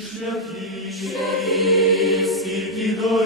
шляхів, скільки до